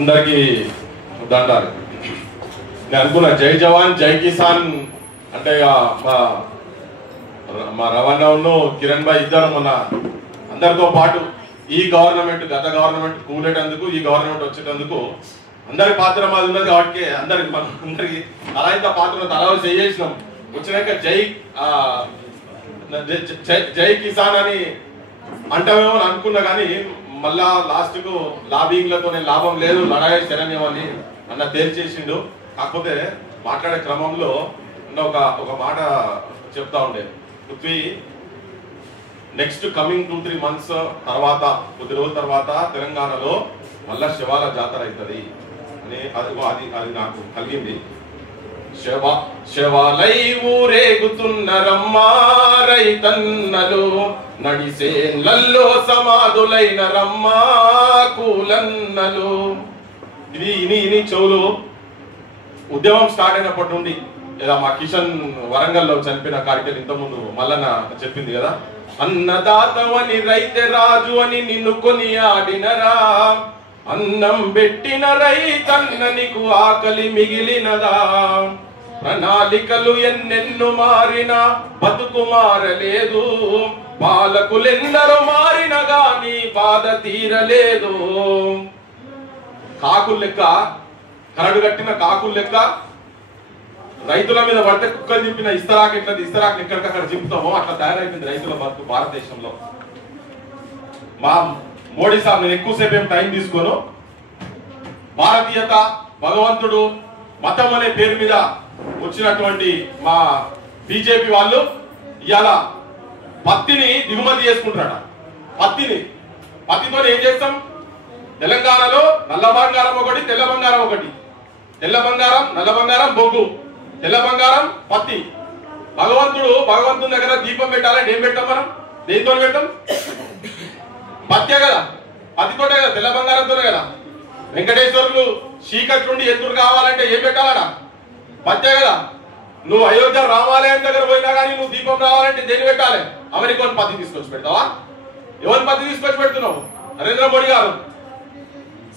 అందరికీ దండాలు. నేను అనుకున్నా జై జవాన్ జై కిసాన్ అంటే మా రవాణాను కిరణ్ భాయ్ ఇద్దరు మొన్న అందరితో పాటు ఈ గవర్నమెంట్ గత గవర్నమెంట్ కూలేటందుకు ఈ గవర్నమెంట్ వచ్చేటందుకు అందరి పాత్ర మాది ఉన్నది కాబట్టి అందరికి అలా ఇంత పాత్ర అలా చేసినాం. వచ్చినాక జై కిసాన్ అని అంటామేమో అని అనుకున్నా కానీ మళ్ళా లాస్ట్ కు లాబింగ్లతో లాభం లేదు, లడాయి శరణ్యం అని అన్న తేల్చేసిండు. కాకపోతే మాట్లాడే క్రమంలో ఒక మాట చెప్తా ఉండే, పృథ్వీ నెక్స్ట్ కమింగ్ 2-3 months తర్వాత కొద్ది రోజుల తర్వాత తెలంగాణలో మళ్ళా శివాల జాతర అవుతుంది అని అది నాకు కలిగింది. శవాలై ఊరేగుతున్న రమ్మా రైతన్నలు, నడిసేన్లల్లో సమాధులైన రమ్మా కూలన్నలు. ఇని చెవులు ఉద్యమం స్టార్ట్ అయినప్పటి నుండి లేదా మా కిషన్ వరంగల్లో చనిపోయిన కార్యక్రమం ఇంతకుముందు మల్లన్న చెప్పింది కదా, అన్నదాతవని రైతే రాజు అని నిన్ను కొని ఆడినరా, అన్నం పెట్టిన రైతన్న నీకు ఆకలి మిగిలినదా, ప్రణాళికలు ఎన్నెన్ను మారినా బతుకు మారలేదు, పాలకులెందరూ మారిన గాని బాధ తీరలేదు. కాకులు లెక్క కరడు కట్టిన కాకులు లెక్క రైతుల మీద పడితే కుక్కలు చింపిన ఇస్తరాకు ఎట్లా ఇస్తరాకు ఎక్కడికక్కడ చింపుతామో అట్లా తయారైపోయింది రైతుల బతుకు భారతదేశంలో. మా మోడీ సాబ్ నేను ఎక్కువసేపు ఏం టైం తీసుకోను, భారతీయత భగవంతుడు మతం అనే పేరు మీద వచ్చినటువంటి మా బీజేపీ వాళ్ళు ఇవాళ పత్తిని దిగుమతి చేసుకుంటారట. పత్తితో ఏం చేస్తాం? తెలంగాణలో నల్ల బంగారం ఒకటి, తెల్ల బంగారం ఒకటి. తెల్ల బంగారం నల్ల బంగారం బొగ్గు, తెల్ల బంగారం పత్తి. భగవంతుని దగ్గర దీపం పెట్టాలంటే ఏం పెట్టాం మనం? దేనితో పెట్టాం? పత్తే కదా, పత్తితోటే కదా, తెల్ల బంగారంతోనే కదా. వెంకటేశ్వరులు చీకటి నుండి ఎదురు కావాలంటే ఏం పెట్టాలడా? పత్తే కదా. నువ్వు అయోధ్య రామాలయం దగ్గర పోయినా కానీ నువ్వు దీపం రావాలంటే దేని పెట్టాలి? అమెరికాని పత్తి తీసుకొచ్చి పెడతావా? ఎవరిని పత్తి తీసుకొచ్చి పెడుతున్నావు? నరేంద్ర మోడీ గారు.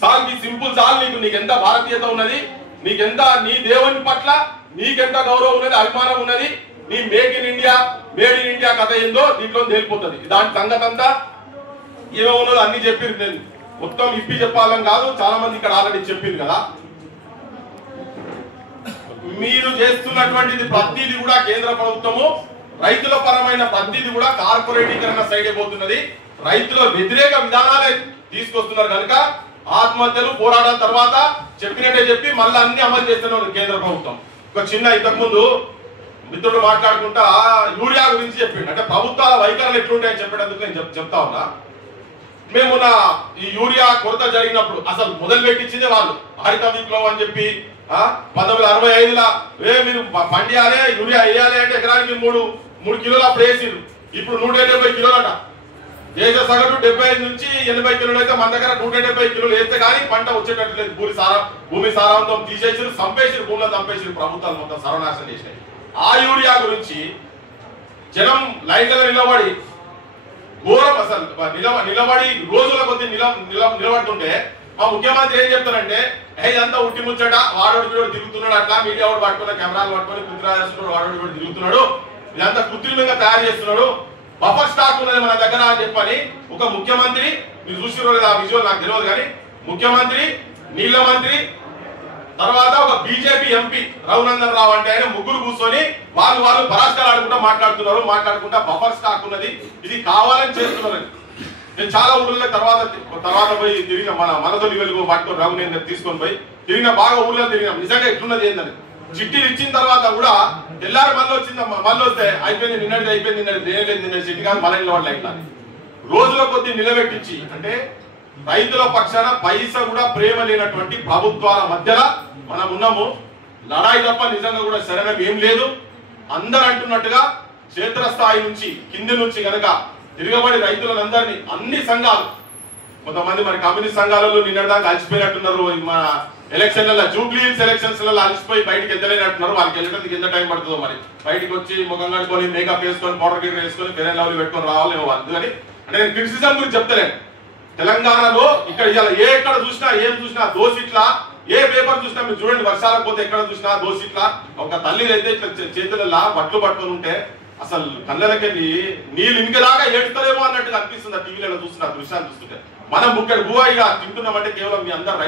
సాల్ నీ సింపుల్ సాల్, నీకు ఎంత భారతీయత ఉన్నది, నీకెంత నీ దేవుని పట్ల నీకెంత గౌరవం ఉన్నది, అభిమానం ఉన్నది, నీ మేడ్ ఇన్ ఇండియా కథ ఏందో దీంట్లో తేలిపోతుంది. దాని సంగతి అంతా ఏమో ఉన్నదో అన్ని చెప్పింది. నేను మొత్తం ఇప్పి చెప్పాలని కాదు, చాలా మంది ఇక్కడ ఆల్రెడీ చెప్పింది కదా. మీరు చేస్తున్నటువంటిది ప్రతిది కూడా కేంద్ర ప్రభుత్వము రైతుల పరమైన ప్రతిది కూడా కార్పొరేటీకరణ సైడ్ అయిపోతున్నది. రైతుల వ్యతిరేక విధానాలే తీసుకొస్తున్నారు కనుక ఆత్మహత్యలు పోరాటం తర్వాత చెప్పినట్టే చెప్పి మళ్ళీ అన్ని అమలు చేస్తున్నారు కేంద్ర ప్రభుత్వం. ఒక చిన్న ఇంతకుముందు మిత్రుడు మాట్లాడుకుంటా యూరియా గురించి చెప్పిండు. అంటే ప్రభుత్వాల వైఖరులు ఎట్లుంటాయని చెప్పేటందుకు నేను చెప్తా ఉన్నా. మేము ఈ యూరియా కొరత జరిగినప్పుడు అసలు మొదలు పెట్టించిందే వాళ్ళు. హరిత విప్లవం అని చెప్పి 1965లో మీరు పండియాలి యూరియా వేయాలి అంటే ఎకరానికి 3 కిలోలు అప్పుడు వేసిరు. ఇప్పుడు 170 కిలోలట. దేశ సగటు 75 నుంచి 80 కిలోలు అయితే మన దగ్గర 170 కిలోలు వేస్తే కానీ పంట వచ్చేటట్టు లేదు. భూమి సారాంతం తీసేసిరు, చంపేసిరు, భూమిలో చంపేసిరు. ప్రభుత్వాలు మొత్తం సర్వనాశనం చేసినాయి. ఆ యూరియా గురించి జనం లైన్లలో నిలబడి ఘోరం అసలు నిలబడి రోజుల కొద్ది నిలబడుతుంటే మా ముఖ్యమంత్రి ఏం చెప్తారంటే ఇదంతా ఉట్టి ముచ్చట, వాడోడు వీడు తిరుగుతున్నాడు, అట్లా మీడియా వాడు పట్టుకున్న కెమెరాలు పట్టుకొని కుదిరాస్తున్నాడు, వాడోడు వీడు తిరుగుతున్నాడు, ఇదంతా కృత్రిమంగా తయారు చేస్తున్నాడు, బఫర్ స్టాక్ ఉన్నది మన దగ్గర అని చెప్పని ఒక ముఖ్యమంత్రి, మీరు చూసిరో లేదా ఆ విజువల్ నాకు తెలియదు కానీ, ముఖ్యమంత్రి, నీళ్ల మంత్రి, తర్వాత ఒక బీజేపీ ఎంపీ రఘునందన్ రావు అంటే ఆయన ముగ్గురు కూర్చొని వాళ్ళు పరాస్కాలు మాట్లాడుకుంటా బఫర్ స్టాక్ ఉన్నది, ఇది కావాలని చేస్తున్నారని. నేను చాలా ఊళ్ళో తర్వాత పోయి తిరిగిన మనతోని వెలుగు పట్టుకొని రఘునందన్ తీసుకొని పోయి తిరిగిన బాగా ఊళ్ళో తిరిగినాం. నిజంగా ఎట్లున్నది ఏందని చిట్టీలు ఇచ్చిన తర్వాత కూడా తెల్లారి మళ్ళీ వస్తే అయిపోయింది నిన్నటి చిట్టి కాదు మళ్ళీ నిలబడలే. ఇట్లా రోజుల కొద్ది నిలబెట్టించి అంటే రైతుల పక్షాన పైసా కూడా ప్రేమ లేనటువంటి ప్రభుత్వాల మధ్యలో మనం ఉన్నాము. లడాయి తప్ప నిజంగా కూడా శరణం ఏం లేదు. అందరు అంటున్నట్టుగా క్షేత్రస్థాయి నుంచి కింది నుంచి కనుక తిరగబడి రైతులందరినీ అన్ని సంఘాలు, కొంతమంది మరి కమ్యూనిస్ట్ సంఘాలలో నిన్నటిదాకా అలసిపోయినట్టున్నారు. మన ఎలక్షన్లలో జూబ్లీ హిల్స్ ఎలక్షన్స్లలో అలసిపోయి బయటకు ఎద్దలేనట్టున్నారు. వాళ్ళకి వెళ్ళడానికి ఎంత టైం పడుతుందో మరి. బయటకు వచ్చి ముఖం కట్టుకొని మేకప్ వేసుకొని పౌడర్ గిన్నె వేసుకొని ఫెయిర్ అండ్ లవ్లీ పెట్టుకొని రావాలి వాళ్ళు. కానీ అంటే నేను క్రిటిసిజం గురించి చెప్తలేను. తెలంగాణలో ఇక్కడ ఏ ఎక్కడ చూసినా ఏం చూసినా దోసిట్లా ఏ పేపర్ చూసినా మీరు చూడండి వర్షాలకు పోతే ఎక్కడ చూసినా దోసిట్లా ఒక తల్లి అయితే ఇట్లా చేతులలో బట్టలు పట్టుకొని ఉంటే అసలు కళ్ళకెళ్ళి నీళ్ళు ఇంకలాగా ఏడుతారేమో అన్నట్టుగా అనిపిస్తుంది ఆ టీవీలలో చూస్తున్న దృశ్యాన్ని చూస్తుంటే. మనం బుక్కడి భూవాయిగా తింటున్నామంటే కేవలం మీ అందరు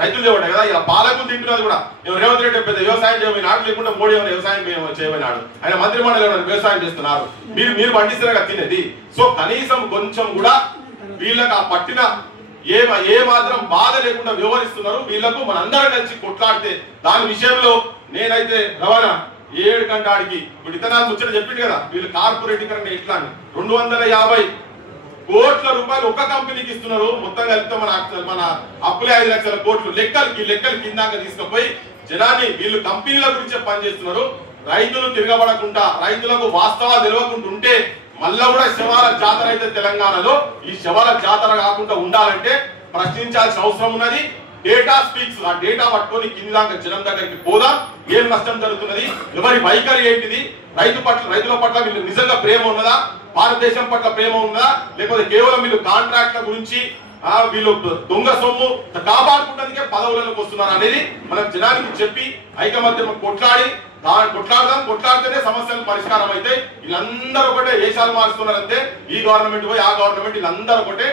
రైతులు ఇవ్వండి కదా. ఇలా పాలకులు తింటున్నది కూడా రేవంత్ రెడ్డి పెద్ద వ్యవసాయం చేయబోయినాడు, లేకుండా మోడీ ఏమైనా వ్యవసాయం చేయబోయినాడు, ఆయన మంత్రిమండలి ఏమైనా వ్యవసాయం చేస్తున్నారు, మీరు పండిస్తేనే తినేది. సో కనీసం కొంచెం కూడా వీళ్ళకి ఆ పట్టిన ఏ మాత్రం బాధ లేకుండా వ్యవహరిస్తున్నారు. వీళ్లకు మనందరం కలిసి కొట్లాడితే దాని విషయంలో నేనైతే రవాణా 7 గంటలకి ఇప్పుడు ఇతనాలు ముచ్చట చెప్పింది కదా, వీళ్ళు కార్పొరేటీకరణ ఎట్లా అని 250 కోట్ల రూపాయలు ఒక్క కంపెనీకి ఇస్తున్నారు. మొత్తం కలిపితే మన అప్పులే 5 లక్షల కోట్లు. లెక్కలు కిందాక తీసుకుపోయి జనాన్ని వీళ్ళు కంపెనీల గురించే పనిచేస్తున్నారు. రైతులు తిరగబడకుండా రైతులకు వాస్తవాలు తెలియకుండా ఉంటే మళ్ళా కూడా శవాల జాతర అయితే తెలంగాణలో ఈ శవాల జాతర కాకుండా ఉండాలంటే ప్రశ్నించాల్సిన అవసరం ఉన్నది. Data speaks. ఆ డేటా పట్టుకొని కింది దాకా జనం దగ్గరికి పోదాం. ఏం నష్టం జరుగుతున్నది, ఎవరి వైఖరి ఏంటిది, రైతుల పట్ల వీళ్ళు నిజంగా ప్రేమ ఉన్నదా, భారతదేశం పట్ల ప్రేమ ఉన్నదా, లేకపోతే కేవలం వీళ్ళు కాంట్రాక్ట్ల గురించి వీళ్ళు దొంగ సొమ్ము కాపాడుకుంటే పదవులకు వస్తున్నారు అనేది మనం జనానికి చెప్పి ఐకమత్యం కొట్లాడితేనే సమస్యలు పరిష్కారం అయితే. వీళ్ళందరూ ఒకటే వేషాలు మారుస్తున్నారంటే ఈ గవర్నమెంట్ పోయి ఆ గవర్నమెంట్ వీళ్ళందరూ ఒకటే.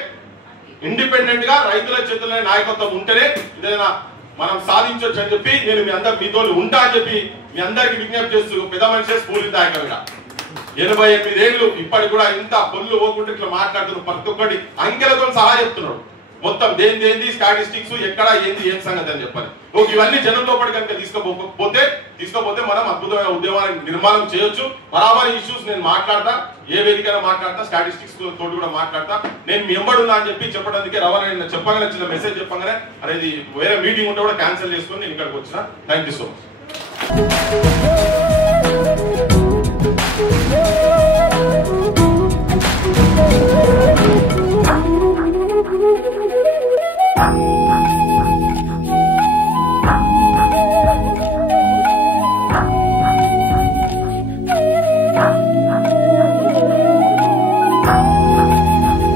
ఇండిపెండెంట్ గా రైతుల చేతుల్లోనే నాయకత్వం ఉంటేనే ఏదైనా మనం సాధించవచ్చు అని చెప్పి నేను మీతో ఉంటా అని చెప్పి మీ అందరికి విజ్ఞప్తి చేస్తూ పెద్ద మనిషి స్ఫూర్తిదాయకంగా 88 ఏళ్ళు ఇప్పటికి కూడా ఇంత పొల్లు పోకుండా ఇట్లా మాట్లాడుతున్నారు. ప్రతి ఒక్కటి అంకెలతో సహా చెప్తున్నాడు. మొత్తం దేంది స్టాటిస్టిక్స్ ఎక్కడ ఏం సంగతి అని చెప్పాలి. ఇవన్నీ జనంతో పాటు కనుక తీసుకపోతే మనం అద్భుతమైన ఉద్యమాన్ని నిర్మాణం చేయొచ్చు. బరాబర్ ఇష్యూస్ నేను మాట్లాడతా, ఏ వేదికైనా మాట్లాడతా, స్టాటిస్టిక్స్ తోటి కూడా మాట్లాడతా. నేను మీ ఎంబడున్నా అని చెప్పి చెప్పడానికి రవాణా చెప్పగానే చిన్న మెసేజ్ చెప్పగానే అనేది వేరే మీటింగ్ ఉంటే కూడా క్యాన్సిల్ చేసుకొని నేను ఇక్కడికి వచ్చిన. Thank you so much.